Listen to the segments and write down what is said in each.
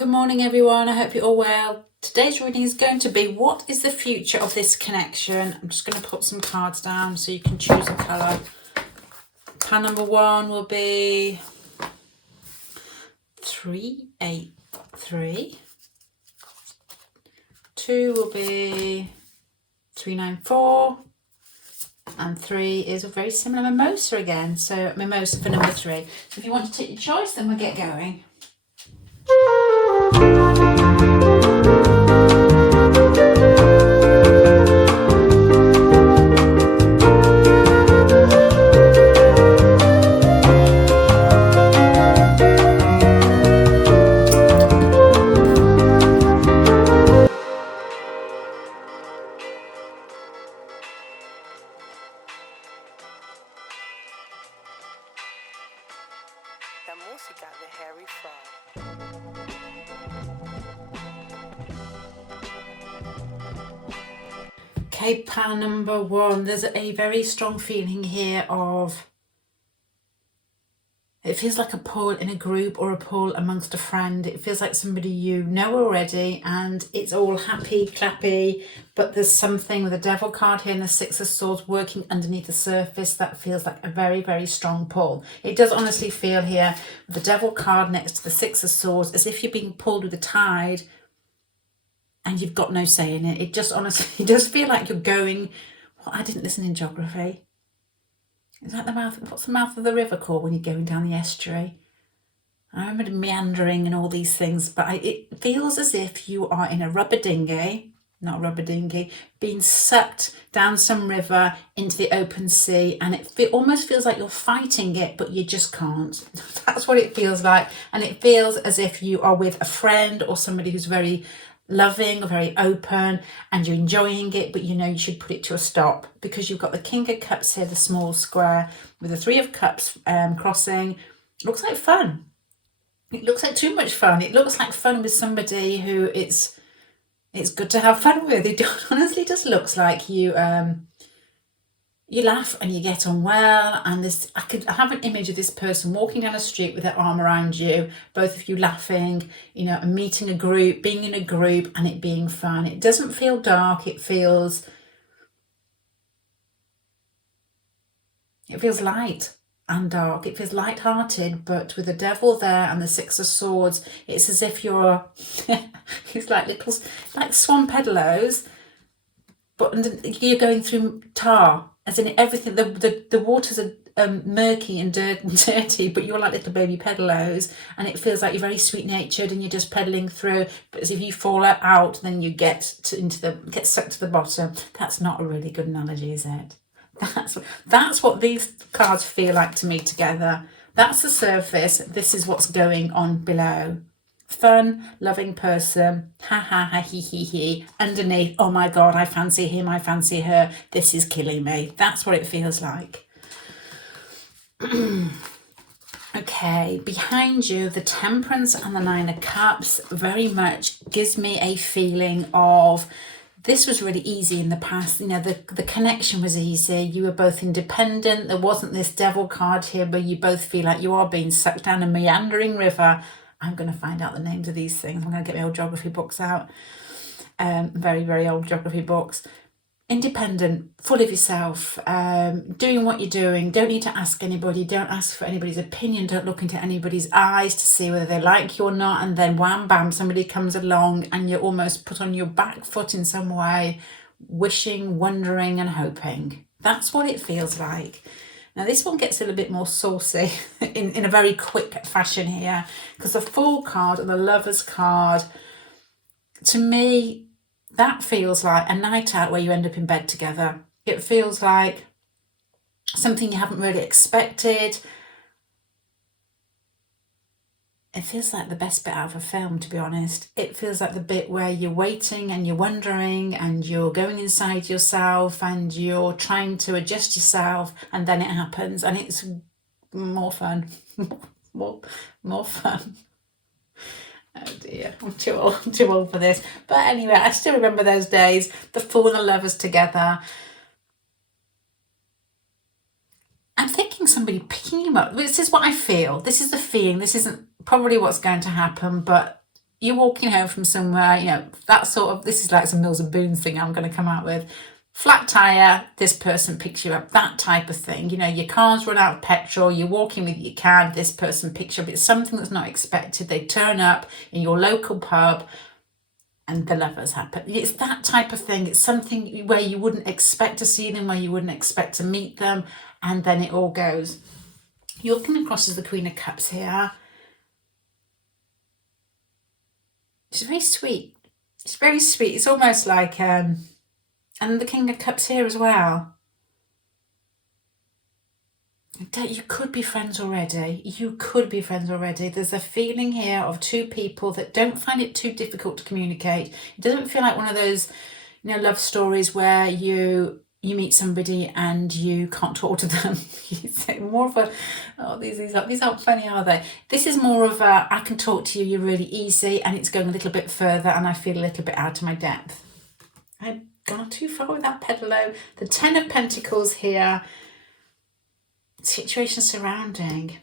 Good morning everyone, I hope you're all well. Today's reading is going to be what is the future of this connection. I'm just going to put some cards down so you can choose a colour. Pile number 1 will be 383. 2 will be 394. And 3 is a very similar mimosa again. So mimosa for number 3. So if you want to take your choice, then we'll get going. Okay, pile number 1, there's a very strong feeling here of, it feels like a pull in a group or a pull amongst a friend. It feels like somebody you know already and it's all happy, clappy, but there's something with the Devil card here and the Six of Swords working underneath the surface that feels like a very, very strong pull. It does honestly feel here, with the Devil card next to the Six of Swords, as if you're being pulled with the tide and you've got no say in it. It just honestly, it does feel like you're going, well, I didn't listen in geography. Is that the mouth? What's the mouth of the river called when you're going down the estuary? I remember meandering and all these things, but it feels as if you are in a rubber dinghy, not a rubber dinghy, being sucked down some river into the open sea, and it almost feels like you're fighting it, but you just can't. That's what it feels like, and it feels as if you are with a friend or somebody who's very loving or very open and you're enjoying it, but you know you should put it to a stop because you've got the King of Cups here, the small square with the Three of Cups crossing. It looks like fun. It looks like too much fun. It looks like fun with somebody who it's good to have fun with. It honestly just looks like you you laugh and you get on well, and I have an image of this person walking down the street with their arm around you, both of you laughing, you know, and meeting a group, being in a group and it being fun. It doesn't feel dark, it feels light and dark. It feels light-hearted, but with the Devil there and the Six of Swords, it's as if you're it's like swan pedalos, but you're going through tar. As in everything, the waters are murky and dirty, but you're like little baby pedalos, and it feels like you're very sweet-natured and you're just pedaling through. But as if you fall out, then you get sucked to the bottom. That's not a really good analogy, is it? That's what these cards feel like to me together. That's the surface. This is what's going on below. Fun, loving person, ha ha ha, he he he. Underneath, oh my god, I fancy him, I fancy her, this is killing me. That's what it feels like. Okay, behind you, the Temperance and the Nine of Cups very much gives me a feeling of, this was really easy in the past. You know, the connection was easy. You were both independent. There wasn't this Devil card here where you both feel like you are being sucked down a meandering river. I'm going to find out the names of these things. I'm going to get my old geography books out. Very, very old geography books. Independent, full of yourself, doing what you're doing. Don't need to ask anybody. Don't ask for anybody's opinion. Don't look into anybody's eyes to see whether they like you or not. And then wham, bam, somebody comes along and you're almost put on your back foot in some way, wishing, wondering and hoping. That's what it feels like. Now this one gets a little bit more saucy in a very quick fashion here, because the Fool card and the Lovers card, to me, that feels like a night out where you end up in bed together. It feels like something you haven't really expected. It feels like the best bit out of a film, to be honest. It feels like the bit where you're waiting and you're wondering and you're going inside yourself and you're trying to adjust yourself, and then it happens and it's more fun. more fun. Oh dear, I'm too old for this. But anyway, I still remember those days, the Fool and the Lovers together. I'm thinking somebody picking him up. This is what I feel. This is the feeling. This isn't probably what's going to happen, but you're walking home from somewhere, you know, that sort of, this is like some Mills and Boons thing I'm going to come out with. Flat tire, this person picks you up, that type of thing. You know, your car's run out of petrol, you're walking with your cab, this person picks you up. It's something that's not expected. They turn up in your local pub and the lovers happen. It's that type of thing. It's something where you wouldn't expect to see them, where you wouldn't expect to meet them, and then it all goes. You're coming across as the Queen of Cups here. It's very sweet. It's very sweet. It's almost like, and the King of Cups here as well. You could be friends already. You could be friends already. There's a feeling here of two people that don't find it too difficult to communicate. It doesn't feel like one of those, you know, love stories where you meet somebody and you can't talk to them. It's more of a, oh, these aren't funny, are they? This is more of a, I can talk to you, you're really easy, and it's going a little bit further and I feel a little bit out of my depth. I've gone too far with that pedalo. The Ten of Pentacles here. Situation surrounding.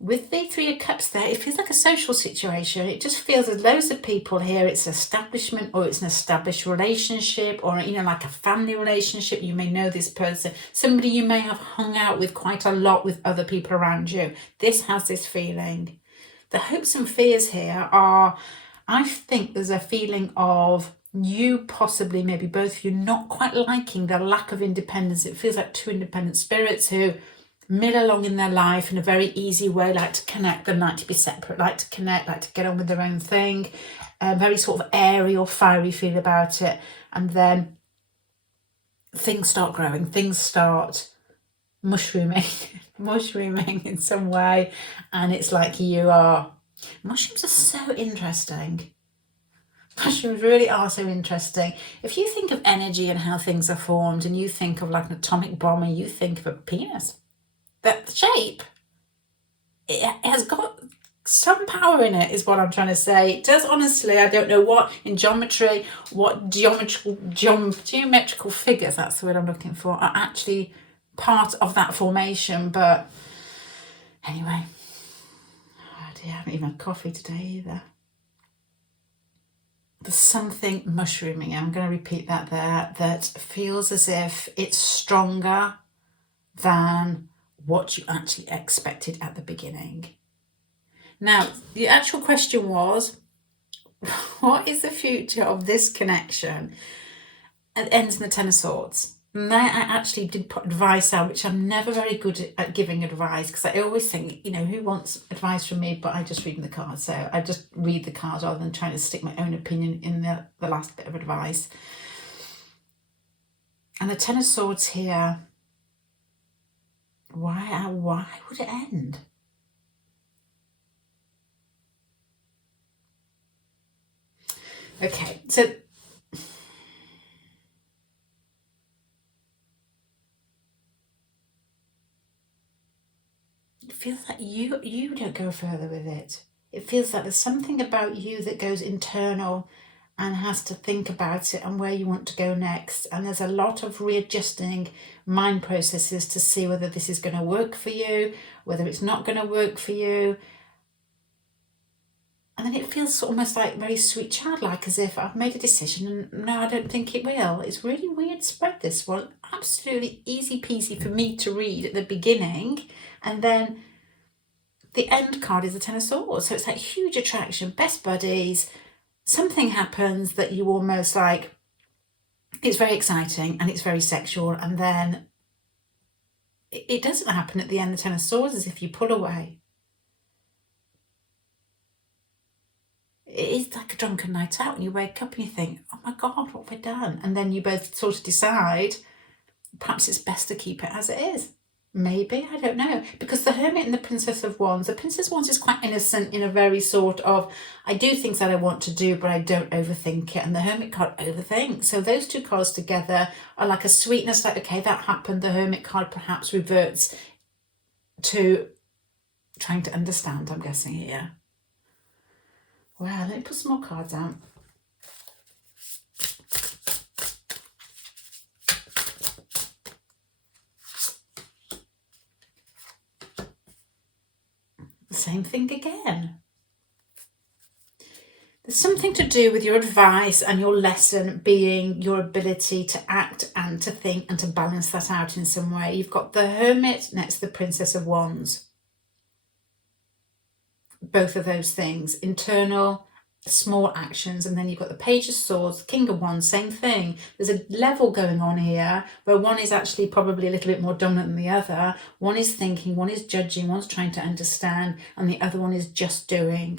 With the Three of Cups there, it feels like a social situation. It just feels there's loads of people here. It's an establishment, or it's an established relationship, or, you know, like a family relationship. You may know this person. Somebody you may have hung out with quite a lot with other people around you. This has this feeling. The hopes and fears here are, I think there's a feeling of you possibly, maybe both of you, not quite liking the lack of independence. It feels like two independent spirits who mill along in their life in a very easy way, like to connect, them like to be separate, like to connect, like to get on with their own thing, very sort of airy or fiery feel about it. And then things start growing, things start mushrooming in some way, and it's like you are, mushrooms are so interesting. Mushrooms really are so interesting. If you think of energy and how things are formed, and you think of like an atomic bomb, and you think of a penis, that shape, it has got some power in it, is what I'm trying to say. It does, honestly. I don't know what in geometry, what geometrical figures, that's the word I'm looking for, are actually part of that formation. But anyway, oh dear, I haven't even had coffee today either. There's something mushrooming, I'm going to repeat that there, that feels as if it's stronger than what you actually expected at the beginning. Now, the actual question was, what is the future of this connection? It ends in the Ten of Swords. And there I actually did put advice out, which I'm never very good at giving advice, because I always think, you know, who wants advice from me? But I just read the cards. So I just read the cards rather than trying to stick my own opinion in the last bit of advice. And the Ten of Swords here, why would it end? Okay, so it feels like you don't go further with it. It feels like there's something about you that goes internal and has to think about it and where you want to go next. And there's a lot of readjusting mind processes to see whether this is going to work for you, whether it's not going to work for you. And then it feels almost like very sweet childlike, as if I've made a decision and no, I don't think it will. It's really weird spread, this one. Absolutely easy peasy for me to read at the beginning. And then the end card is the Ten of Swords. So it's like huge attraction, best buddies. Something happens that you almost like, it's very exciting and it's very sexual. And then it doesn't happen at the end. The Ten of Swords is if you pull away. It is like a drunken night out, and you wake up and you think, oh my God, what have I done? And then you both sort of decide, perhaps it's best to keep it as it is. Maybe, I don't know. Because the Hermit and the Princess of Wands, the Princess of Wands is quite innocent in a very sort of, I do things that I want to do, but I don't overthink it. And the Hermit card overthinks. So those two cards together are like a sweetness, like, okay, that happened. The Hermit card perhaps reverts to trying to understand, I'm guessing here. Wow, let me put some more cards out. Same thing again. There's something to do with your advice and your lesson being your ability to act and to think and to balance that out in some way. You've got the Hermit next to the Princess of Wands. Both of those things, internal, small actions, and then you've got the Page of Swords, King of Wands, same thing. There's a level going on here where one is actually probably a little bit more dominant than the other. One is thinking, one is judging, one's trying to understand, and the other one is just doing.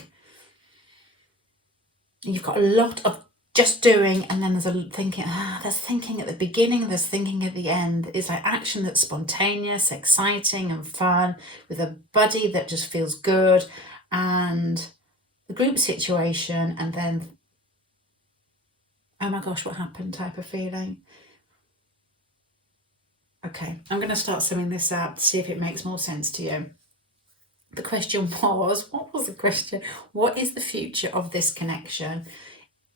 You've got a lot of just doing, and then there's a thinking. There's thinking at the beginning, there's thinking at the end. It's like action that's spontaneous, exciting and fun, with a buddy that just feels good, and the group situation, and then, oh my gosh, what happened type of feeling. Okay, I'm going to start summing this up to see if it makes more sense to you. The question was, what was the question? What is the future of this connection?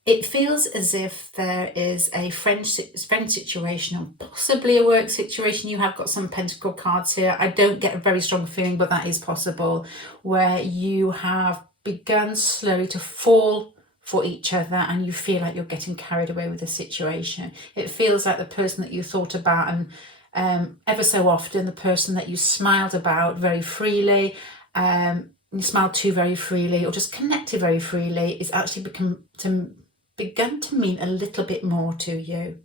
It feels as if there is a friend situation, or possibly a work situation. You have got some pentacle cards here. I don't get a very strong feeling, but that is possible, where you have begun slowly to fall for each other and you feel like you're getting carried away with the situation. It feels like the person that you thought about, and ever so often the person that you smiled about very freely, you smiled to very freely, or just connected very freely, is actually begun to mean a little bit more to you.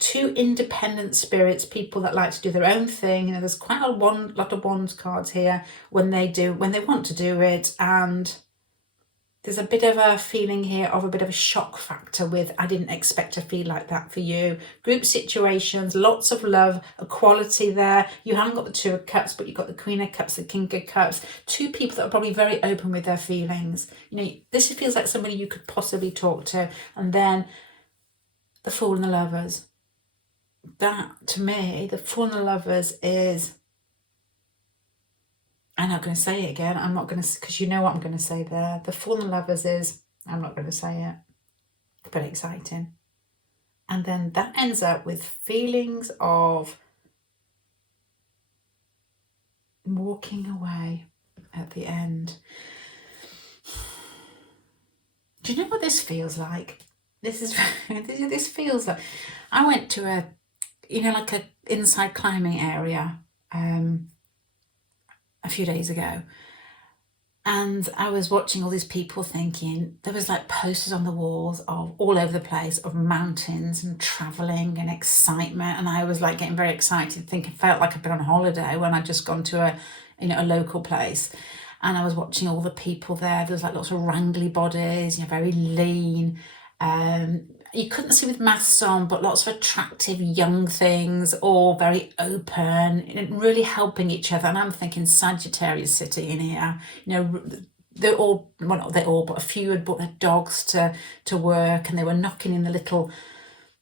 Two independent spirits, people that like to do their own thing. You know, there's quite a lot of Wands cards here when they want to do it, and there's a bit of a feeling here of a bit of a shock factor with, I didn't expect to feel like that for you. Group situations, lots of love, equality there. You haven't got the Two of Cups, but you've got the Queen of Cups, the King of Cups. Two people that are probably very open with their feelings. You know, this feels like somebody you could possibly talk to. And then the Fool and the Lovers. That, to me, the Fool and the Lovers is... I'm not going to say it again. I'm not going to, because you know what I'm going to say there. The Fool and the Lovers is, I'm not going to say it, but exciting. And then that ends up with feelings of walking away at the end. Do you know what this feels like? This feels like, I went to a, like a inside climbing area, a few days ago, and I was watching all these people, thinking there was like posters on the walls of all over the place of mountains and traveling and excitement, and I was like getting very excited, thinking, felt like I'd been on holiday when I'd just gone to a local place. And I was watching all the people there. There was like lots of wrangly bodies, very lean. You couldn't see with masks on, but lots of attractive young things, all very open and really helping each other. And I'm thinking Sagittarius City in here. They're all, well, not they're all, but a few had brought their dogs to work, and they were knocking in the little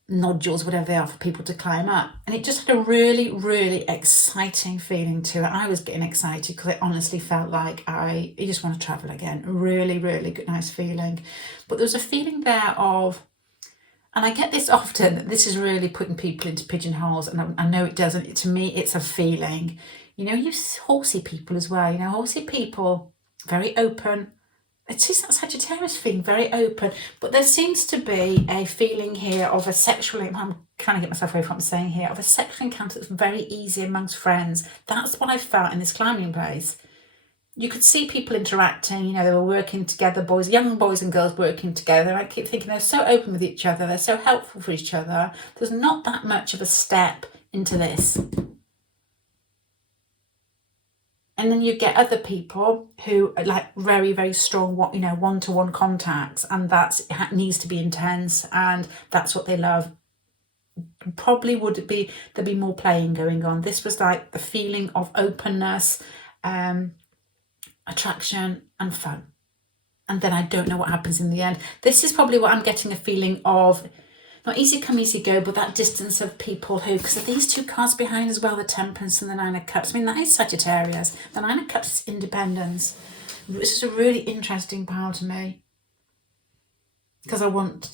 nodules, whatever they are, for people to climb up. And it just had a really, really exciting feeling to it. I was getting excited because I honestly felt like you just want to travel again. Really, really good, nice feeling. But there was a feeling there of, and I get this often, this is really putting people into pigeonholes, and I know it doesn't. To me, it's a feeling. You horsey people as well. Horsey people, very open. It's just that Sagittarius feeling, very open. But there seems to be a feeling here of a sexual, I'm trying to get myself away from what I'm saying here, of a sexual encounter that's very easy amongst friends. That's what I felt in this climbing place. You could see people interacting, they were working together, young boys and girls working together. I keep thinking they're so open with each other, they're so helpful for each other. There's not that much of a step into this. And then you get other people who are like very, very strong, one-to-one contacts, and it needs to be intense, and that's what they love. Probably there'd be more playing going on. This was like the feeling of openness, attraction and fun. And then I don't know what happens in the end. This is probably what I'm getting a feeling of, not easy come, easy go, but that distance of people who, because of these two cards behind as well, the Temperance and the Nine of Cups. I mean, that is Sagittarius. The Nine of Cups is independence. This is a really interesting pile to me. because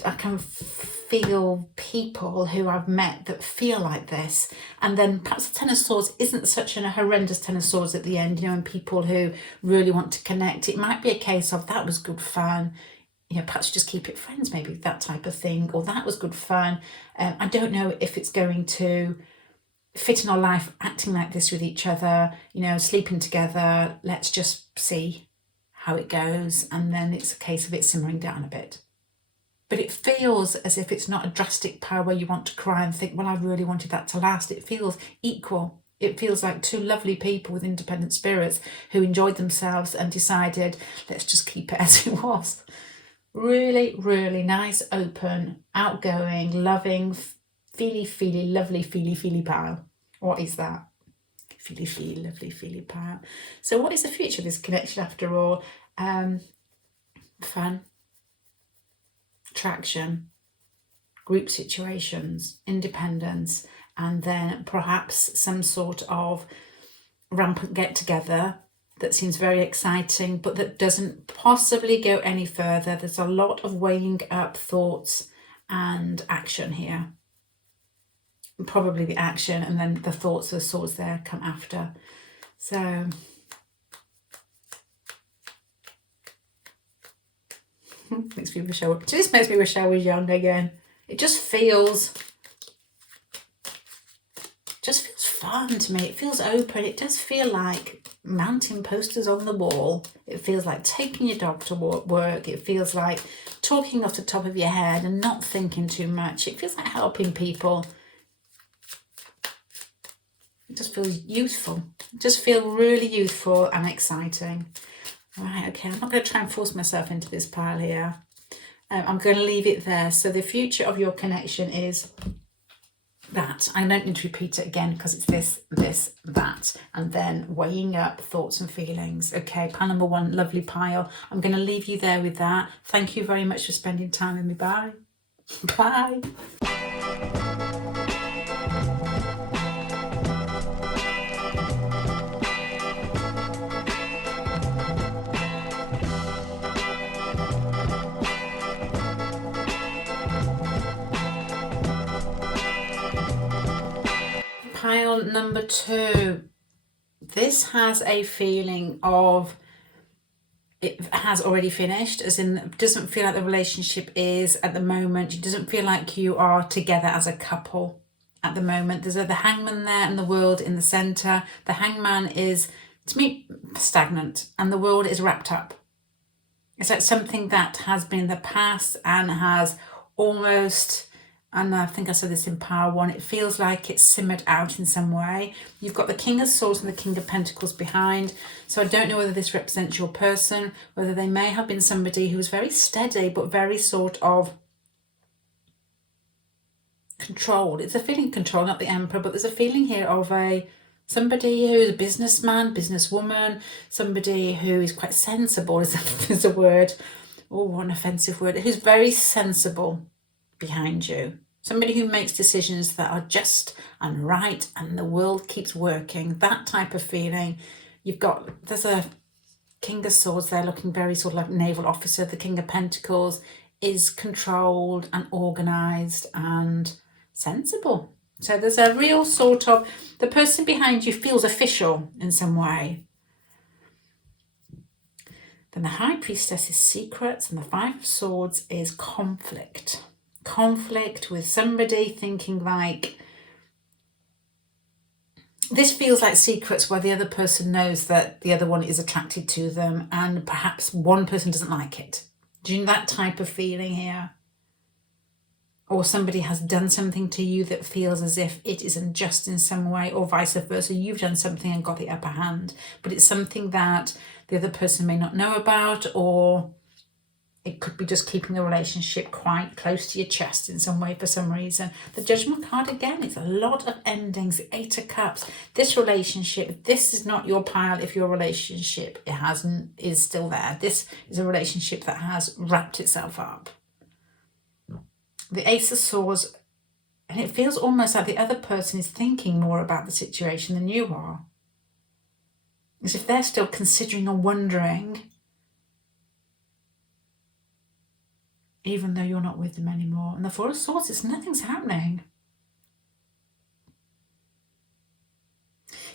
I can feel people who I've met that feel like this. And then perhaps the Ten of Swords isn't such a horrendous Ten of Swords at the end, and people who really want to connect. It might be a case of that was good fun. Perhaps just keep it friends, maybe that type of thing, or that was good fun. I don't know if it's going to fit in our life acting like this with each other, sleeping together. Let's just see how it goes. And then it's a case of it simmering down a bit. But it feels as if it's not a drastic power where you want to cry and think, well, I really wanted that to last. It feels equal. It feels like two lovely people with independent spirits who enjoyed themselves and decided, let's just keep it as it was. Really, really nice, open, outgoing, loving, feely, lovely, feely pile. What is that? Feely, lovely, feely pile. So what is the future of this connection after all? Fun, attraction, group situations, independence, and then perhaps some sort of rampant get-together that seems very exciting, but that doesn't possibly go any further. There's a lot of weighing up thoughts and action here. Probably the action, and then the thoughts of the swords there come after. So makes me wish this makes me wish I was young again. It just feels fun to me. It feels open. It does feel like mounting posters on the wall. It feels like taking your dog to work. It feels like talking off the top of your head and not thinking too much. It feels like helping people. It just feels youthful. It just feels really youthful and exciting. Right, okay, I'm not going to try and force myself into this pile here. I'm going to leave it there. So the future of your connection is that. I don't need to repeat it again because it's this, that, and then weighing up thoughts and feelings. Okay, pile number one, lovely pile. I'm going to leave you there with that. Thank you very much for spending time with me. Bye. Bye. Pile number two. This has a feeling of it has already finished, as in it doesn't feel like the relationship is at the moment. It doesn't feel like you are together as a couple at the moment. There's the Hangman there and the World in the centre. The Hangman is, to me, stagnant, and the World is wrapped up. It's like something that has been in the past and has almost, and I think I said this in Power 1, it feels like it's simmered out in some way. You've got the King of Swords and the King of Pentacles behind. So I don't know whether this represents your person, whether they may have been somebody who was very steady but very sort of controlled. It's a feeling control, not the Emperor, but there's a feeling here of somebody who's a businessman, businesswoman, somebody who is quite sensible, is a word. Oh, what an offensive word. Who's very sensible behind you. Somebody who makes decisions that are just and right and the world keeps working. That type of feeling. There's a King of Swords there looking very sort of like naval officer. The King of Pentacles is controlled and organised and sensible. So there's a real sort of, the person behind you feels official in some way. Then the High Priestess is secrets, and the Five of Swords is conflict. Conflict with somebody thinking like, this feels like secrets where the other person knows that the other one is attracted to them and perhaps one person doesn't like it. Do you know that type of feeling here? Or somebody has done something to you that feels as if it isn't just in some way, or vice versa. You've done something and got the upper hand, but it's something that the other person may not know about, or it could be just keeping the relationship quite close to your chest in some way for some reason. The Judgment card again, it's a lot of endings. The Eight of Cups. This relationship, this is not your pile if your relationship is still there. This is a relationship that has wrapped itself up. The Ace of Swords, and it feels almost like the other person is thinking more about the situation than you are. As if they're still considering or wondering even though you're not with them anymore. And the Four of Swords is nothing's happening.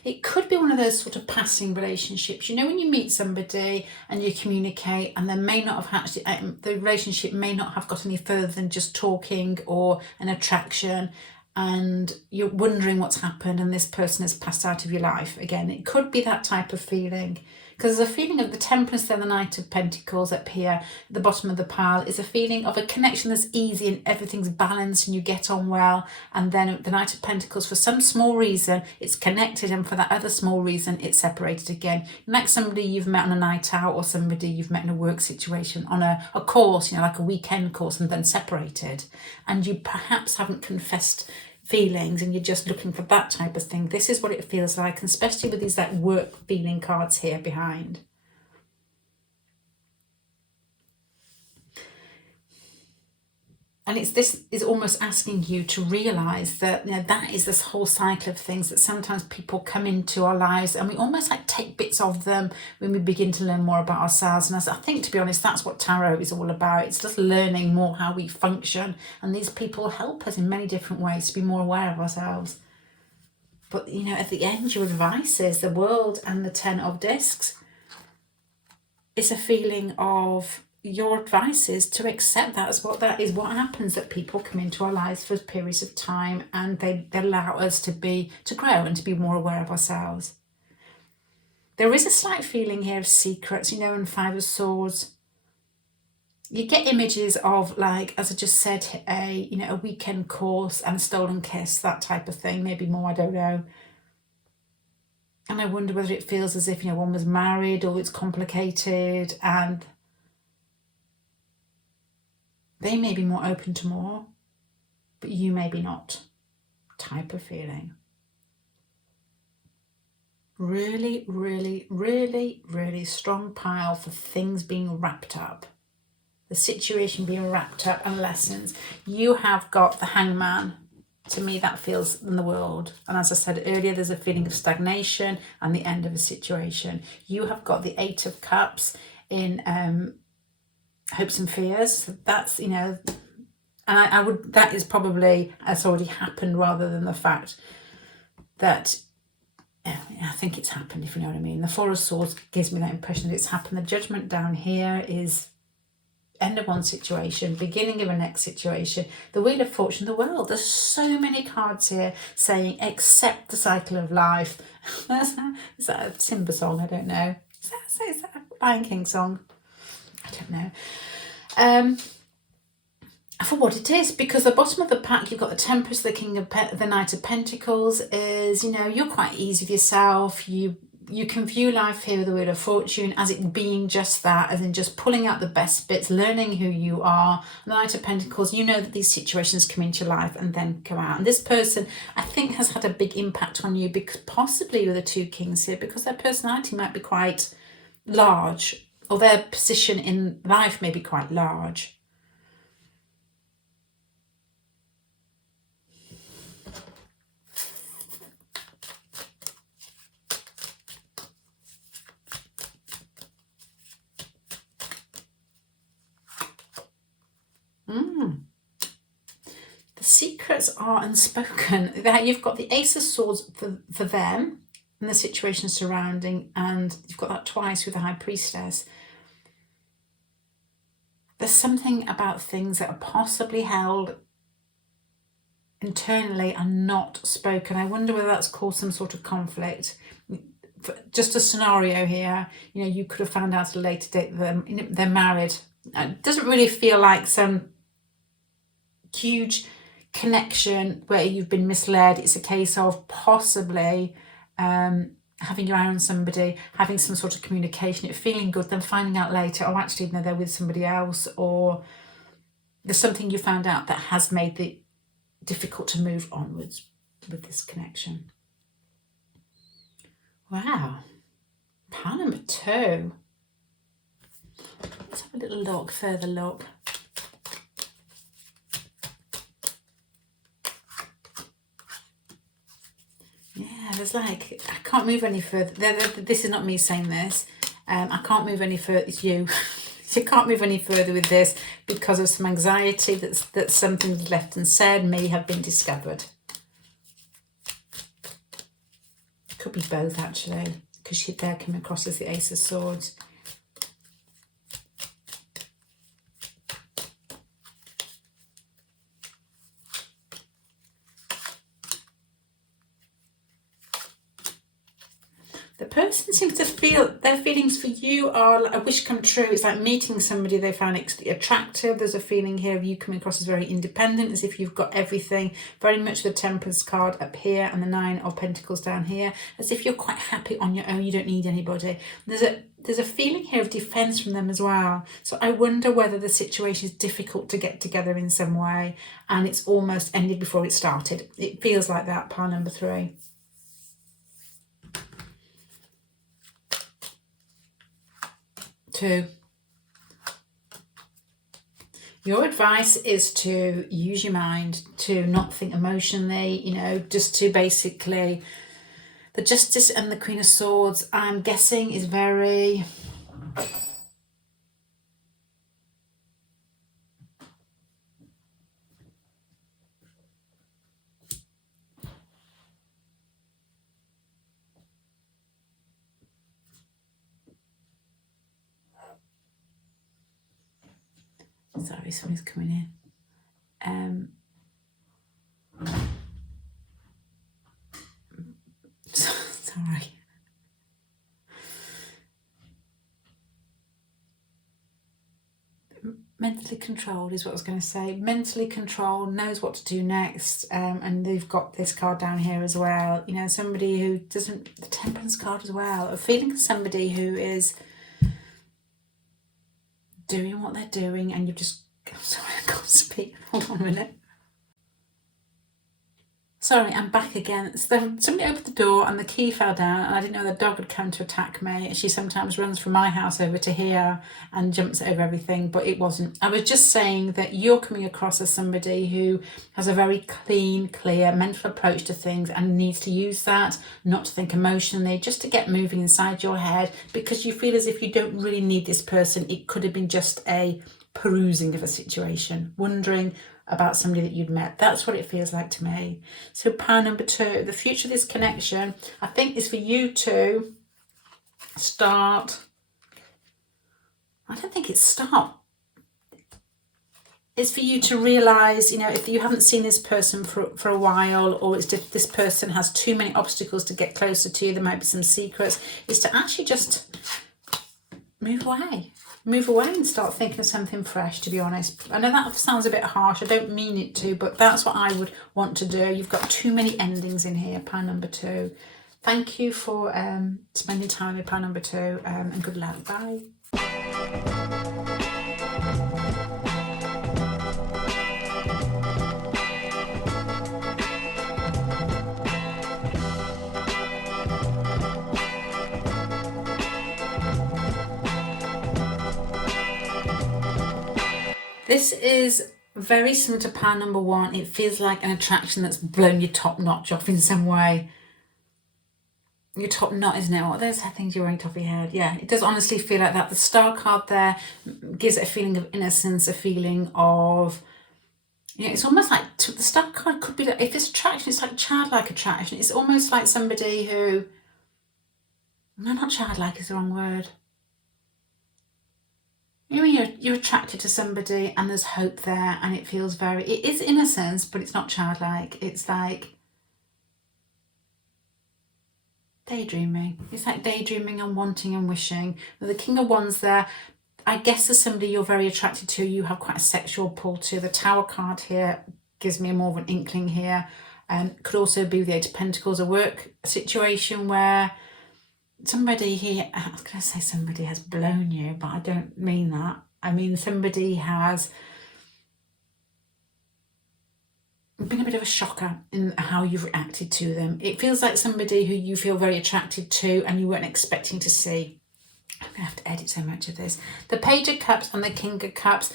It could be one of those sort of passing relationships. You know, when you meet somebody and you communicate, and they may not have actually, the relationship may not have got any further than just talking or an attraction, and you're wondering what's happened and this person has passed out of your life again. It could be that type of feeling. Because there's a feeling of the Temperance, then the Knight of Pentacles up here at the bottom of the pile is a feeling of a connection that's easy and everything's balanced and you get on well. And then the Knight of Pentacles, for some small reason, it's connected, and for that other small reason, it's separated again. Like somebody you've met on a night out, or somebody you've met in a work situation, on a course, you know, like a weekend course, and then separated. And you perhaps haven't confessed feelings and you're just looking for that type of thing. This is what it feels like, and especially with these like work feeling cards here behind. And this is almost asking you to realise that, you know, that is this whole cycle of things, that sometimes people come into our lives and we almost like take bits of them when we begin to learn more about ourselves. And I think, to be honest, that's what tarot is all about. It's just learning more how we function. And these people help us in many different ways to be more aware of ourselves. But, you know, at the end, your advice is the World and the Ten of Discs. It's a feeling of, your advice is to accept that as what that is, what happens, that people come into our lives for periods of time and they allow us to grow and to be more aware of ourselves. There is a slight feeling here of secrets, you know, and Five of Swords. You get images of, like, as I just said, a weekend course and a stolen kiss, that type of thing, maybe more, I don't know. And I wonder whether it feels as if, you know, one was married or it's complicated, and they may be more open to more, but you may be not, type of feeling. Really, really, really, really strong pile for things being wrapped up. The situation being wrapped up and lessons. You have got the Hangman. To me, that feels in the World. And as I said earlier, there's a feeling of stagnation and the end of a situation. You have got the Eight of Cups in Hopes and Fears. That's, you know, and that is probably, has already happened, rather than the fact that, I think it's happened, if you know what I mean. The Four of Swords gives me that impression that it's happened. The Judgment down here is end of one situation, beginning of a next situation. The Wheel of Fortune, the World. There's so many cards here saying accept the cycle of life. Is that a Simba song? I don't know. Is that a Lion King song? I don't know. For what it is, because the bottom of the pack, you've got the Temperance, the King of the Knight of Pentacles is, you know, you're quite easy with yourself. You can view life here with the Wheel of Fortune as it being just that, as in just pulling out the best bits, learning who you are. The Knight of Pentacles, you know that these situations come into your life and then go out. And this person, I think, has had a big impact on you, because possibly with the Two Kings here, because their personality might be quite large, or their position in life may be quite large. The secrets are unspoken. That you've got the Ace of Swords for them and the situation surrounding, and you've got that twice with the High Priestess. There's something about things that are possibly held internally and not spoken. I wonder whether that's caused some sort of conflict. Just a scenario here, you know, you could have found out at a later date that they're married. It doesn't really feel like some huge connection where you've been misled. It's a case of possibly having your eye on somebody, having some sort of communication, it feeling good, then finding out later, oh, actually, no, they're with somebody else, or there's something you found out that has made it difficult to move onwards with this connection. Wow. Pile number 2. Let's have a little look, further look. Yeah, there's like, I can't move any further. This is not me saying this. I can't move any further. It's you. You can't move any further with this because of some anxiety that something's left unsaid may have been discovered. Could be both, actually, because they're coming across as the Ace of Swords. The person seems to feel their feelings for you are a wish come true. It's like meeting somebody they find attractive. There's a feeling here of you coming across as very independent, as if you've got everything, very much the Temperance card up here and the Nine of Pentacles down here, as if you're quite happy on your own, you don't need anybody. There's a feeling here of defense from them as well. So I wonder whether the situation is difficult to get together in some way and it's almost ended before it started. It feels like that, pile number 3. Two. Your advice is to use your mind, to not think emotionally, you know, just to basically, the Justice and the Queen of Swords, I'm guessing, is very, sorry, somebody's coming in. Sorry. Mentally controlled is what I was going to say. Mentally controlled, knows what to do next. And they've got this card down here as well. You know, somebody who doesn't, the Temperance card as well. A feeling of somebody who is doing what they're doing and you've just, I'm sorry, I can't speak. Hold on a minute. Sorry, I'm back again. So somebody opened the door and the key fell down and I didn't know the dog had come to attack me. She sometimes runs from my house over to here and jumps over everything, but it wasn't. I was just saying that you're coming across as somebody who has a very clean, clear mental approach to things and needs to use that, not to think emotionally, just to get moving inside your head, because you feel as if you don't really need this person. It could have been just a perusing of a situation, wondering about somebody that you'd met. That's what it feels like to me. So pile number 2, the future of this connection, I think, is for you to start, I don't think it's start, it's for you to realise, you know, if you haven't seen this person for a while, or it's just this person has too many obstacles to get closer to you, there might be some secrets, is to actually just move away and start thinking of something fresh, to be honest. I know that sounds a bit harsh, I don't mean it to, but that's what I would want to do. You've got too many endings in here, pile number 2. Thank you for spending time with pile number 2, and good luck. Bye. This is very similar to pile number 1. It feels like an attraction that's blown your top notch off in some way. Your top knot, isn't it? What are those things you're wearing top of your head? Yeah, it does honestly feel like that. The Star card there gives it a feeling of innocence, a feeling of, you know, it's almost like, the Star card could be, if it's attraction, it's like childlike attraction. It's almost like somebody who, no, not childlike is the wrong word. You know, you're attracted to somebody and there's hope there, and it feels very, it is innocence, but it's not childlike. It's like daydreaming. It's like daydreaming and wanting and wishing. With the King of Wands there, I guess there's somebody you're very attracted to, you have quite a sexual pull to. The Tower card here gives me more of an inkling here. Could also be the Eight of Pentacles, a work situation where somebody here, I was going to say somebody has blown you, but I don't mean that. I mean somebody has been a bit of a shocker in how you've reacted to them. It feels like somebody who you feel very attracted to and you weren't expecting to see. I'm going to have to edit so much of this. The Page of Cups and the King of Cups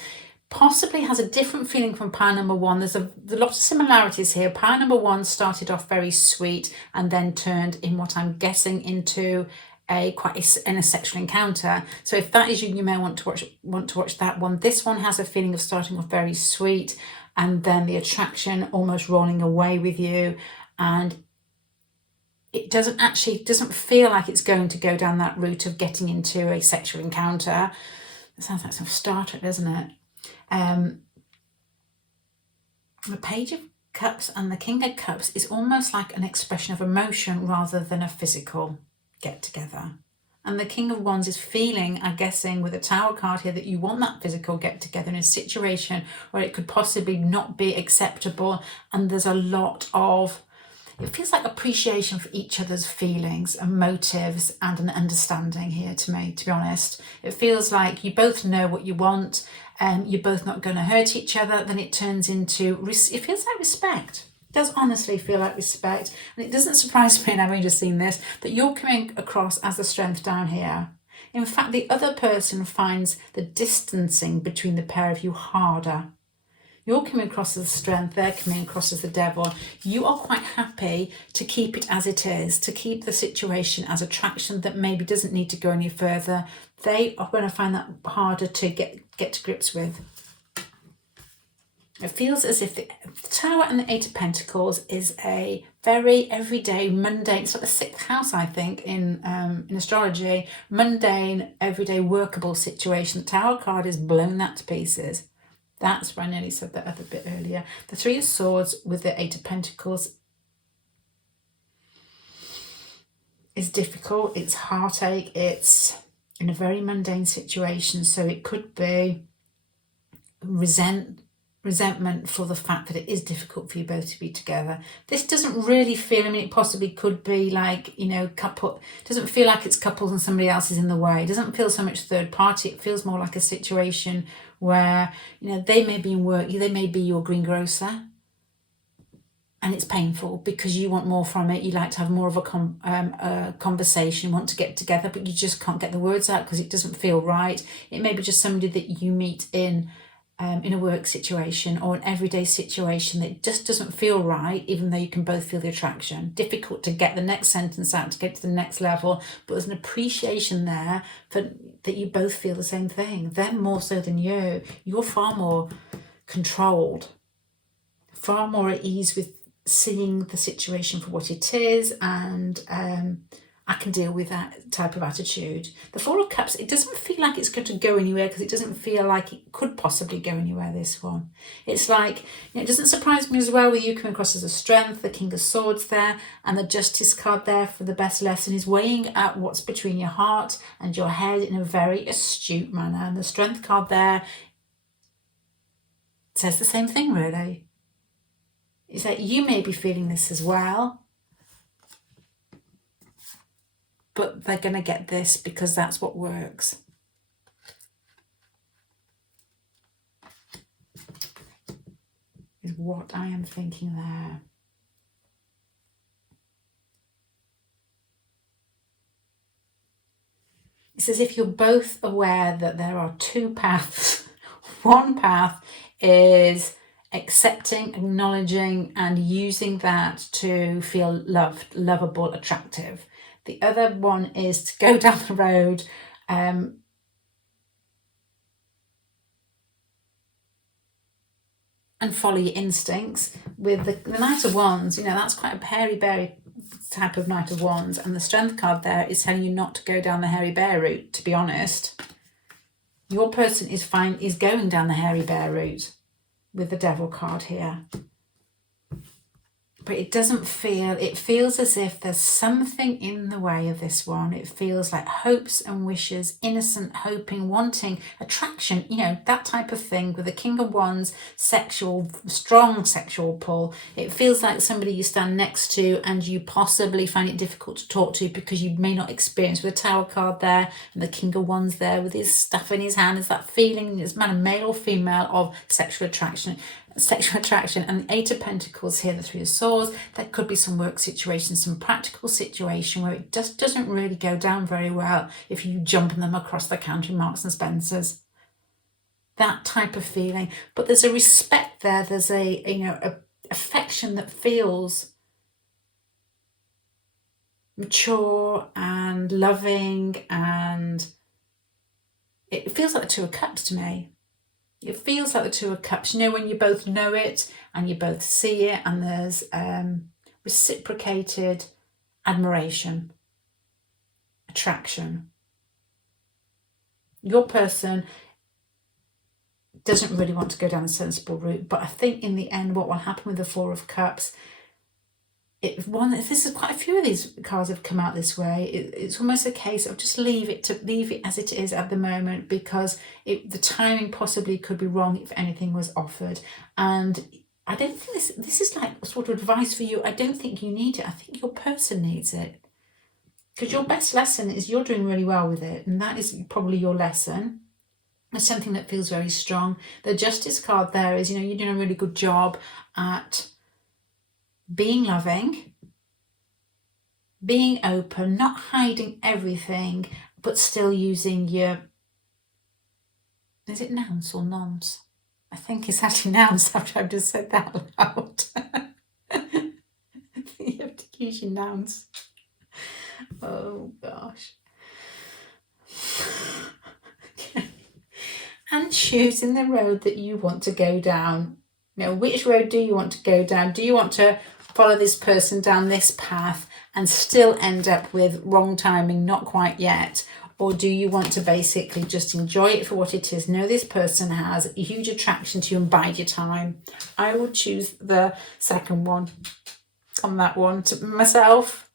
possibly has a different feeling from pile number 1. There's a lot of similarities here. Pile number 1 started off very sweet and then turned, in what I'm guessing, into in a sexual encounter. So if that is you, you may want to watch that one. This one has a feeling of starting off very sweet and then the attraction almost rolling away with you, and it doesn't feel like it's going to go down that route of getting into a sexual encounter. It sounds like some Star Trek, doesn't it? The Page of Cups and the King of Cups is almost like an expression of emotion rather than a physical get together. And the King of Wands is feeling, I'm guessing, with the Tower card here, that you want that physical get together in a situation where it could possibly not be acceptable. And there's a lot of, it feels like appreciation for each other's feelings and motives and an understanding here to me, to be honest. It feels like you both know what you want, you're both not going to hurt each other. Then it turns into, it feels like respect. It does honestly feel like respect. And it doesn't surprise me, and having just seen this, that you're coming across as the strength down here. In fact, the other person finds the distancing between the pair of you harder. You're coming across as the strength, they're coming across as the devil. You are quite happy to keep it as it is, to keep the situation as attraction that maybe doesn't need to go any further. They are going to find that harder to get to grips with. It feels as if the Tower and the Eight of Pentacles is a very everyday, mundane, it's like the 6th house, I think, in astrology, mundane, everyday, workable situation. The Tower card is blown that to pieces. That's why I nearly said that other bit earlier. The Three of Swords with the Eight of Pentacles is difficult. It's heartache. It's in a very mundane situation. So it could be resentment for the fact that it is difficult for you both to be together. This doesn't really feel, I mean, it possibly could be like, you know, couple, it doesn't feel like it's couples and somebody else is in the way. It doesn't feel so much third party. It feels more like a situation where, you know, they may be in work, they may be your greengrocer, and it's painful because you want more from it. You like to have more of a conversation, want to get together, but you just can't get the words out because it doesn't feel right. It may be just somebody that you meet in a work situation or an everyday situation that just doesn't feel right, even though you can both feel the attraction. Difficult to get the next sentence out, to get to the next level, but there's an appreciation there for that you both feel the same thing. Them more so than you. You're far more controlled, far more at ease with seeing the situation for what it is, and I can deal with that type of attitude. The Four of Cups, it doesn't feel like it's going to go anywhere because it doesn't feel like it could possibly go anywhere, this one. It's like, you know, it doesn't surprise me as well with you coming across as a strength, the King of Swords there, and the Justice card there for the best lesson is weighing out what's between your heart and your head in a very astute manner. And the Strength card there says the same thing, really. It's like you may be feeling this as well, but they're going to get this because that's what works. Is what I am thinking there. It's as if you're both aware that there are two paths. One path is accepting, acknowledging, and using that to feel loved, lovable, attractive. The other one is to go down the road and follow your instincts. With the Knight of Wands, you know, that's quite a hairy-bear type of Knight of Wands, and the Strength card there is telling you not to go down the hairy bear route, to be honest. Your person is going down the hairy bear route with the Devil card here. But it doesn't feel, it feels as if there's something in the way of this one. It feels like hopes and wishes, innocent hoping, wanting, attraction, you know, that type of thing with the King of Wands, strong sexual pull. It feels like somebody you stand next to and you possibly find it difficult to talk to because you may not experience. With the Tower card there and the King of Wands there with his stuff in his hand, is that feeling, is man, male or female, of sexual attraction, and the Eight of Pentacles here, the Three of Swords. There could be some work situation, some practical situation where it just doesn't really go down very well if you jump them across the counter in Marks and Spencer's. That type of feeling. But there's a respect there. There's a affection that feels mature and loving, and it feels like the Two of Cups to me. It feels like the Two of Cups. You know, when you both know it and you both see it, and there's reciprocated admiration, attraction. Your person doesn't really want to go down the sensible route, but I think in the end what will happen with the Four of Cups, this is quite a few of these cards have come out this way, it's almost a case of just leave it as it is at the moment, because the timing possibly could be wrong if anything was offered. And I don't think this is like sort of advice for you. I don't think you need it. I think your person needs it, because your best lesson is you're doing really well with it, and that is probably your lesson. It's something that feels very strong. The Justice card there is, you're doing a really good job at being loving, being open, not hiding everything, but still using your, is it nouns or noms? I think it's actually nouns after I've just said that loud. You have to use your nouns. Oh gosh. Okay. And choosing the road that you want to go down. Which road do you want to go down? Do you want to follow this person down this path and still end up with wrong timing, not quite yet? Or do you want to basically just enjoy it for what it is? Know this person has a huge attraction to you and bide your time. I would choose the second one on that one to myself.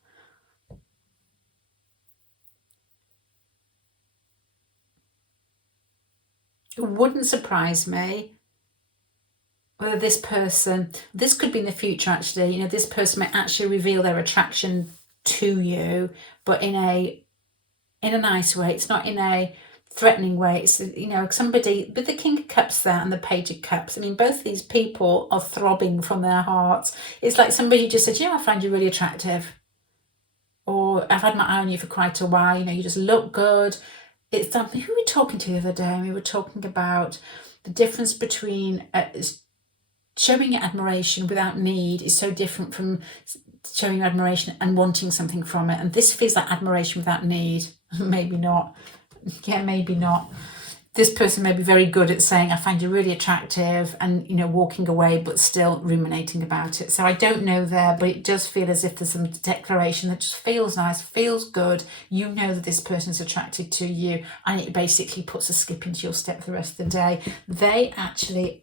It wouldn't surprise me whether this could be in the future actually, this person might actually reveal their attraction to you, but in a nice way. It's not in a threatening way. It's, somebody with the King of Cups there and the Page of Cups. I mean, both these people are throbbing from their hearts. It's like somebody just said, I find you really attractive. Or I've had my eye on you for quite a while. You just look good. It's something, who were we talking to the other day? We were talking about the difference between showing admiration without need is so different from showing admiration and wanting something from it. And this feels like admiration without need. Maybe not. Yeah, maybe not. This person may be very good at saying, I find you really attractive, and, walking away, but still ruminating about it. So I don't know there, but it does feel as if there's some declaration that just feels nice, feels good. You know that this person is attracted to you, and it basically puts a skip into your step for the rest of the day. They actually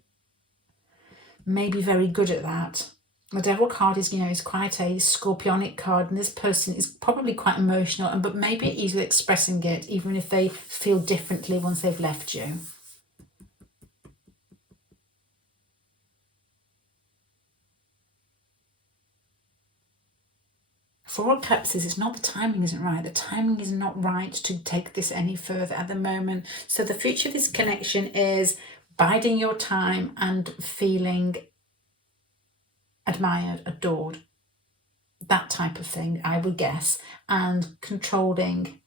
may be very good at that. The Devil card is, is quite a scorpionic card, and this person is probably quite emotional, but maybe easily expressing it, even if they feel differently once they've left you. Four of Cups is, it's not the timing isn't right. The timing is not right to take this any further at the moment. So the future of this connection is biding your time and feeling admired, adored, that type of thing, I would guess, and controlling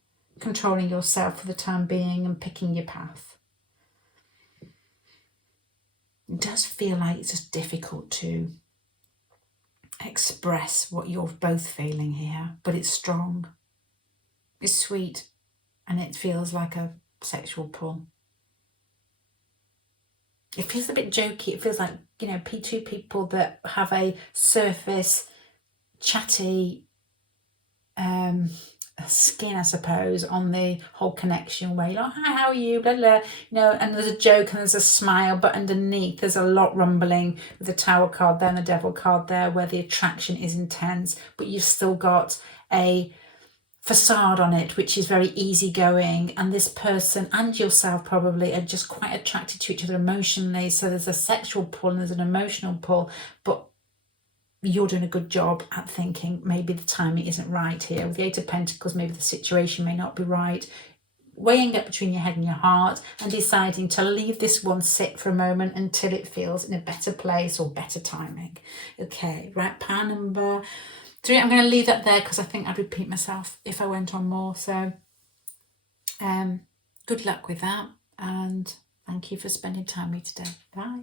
yourself for the time being and picking your path. It does feel like it's just difficult to express what you're both feeling here, but it's strong, it's sweet, and it feels like a sexual pull. It feels a bit jokey. It feels like, two people that have a surface, chatty skin, I suppose, on the whole connection way. Like, hi, how are you? Blah, blah. And there's a joke and there's a smile, but underneath there's a lot rumbling with the Tower card there and the Devil card there, where the attraction is intense, but you've still got a facade on it, which is very easygoing, and this person and yourself probably are just quite attracted to each other emotionally. So there's a sexual pull and there's an emotional pull, but you're doing a good job at thinking maybe the timing isn't right here. With the Eight of Pentacles, maybe the situation may not be right. Weighing up between your head and your heart and deciding to leave this one sit for a moment until it feels in a better place or better timing. Okay, right, pile number 3. I'm going to leave that there because I think I'd repeat myself if I went on more. So good luck with that, and thank you for spending time with me today. Bye.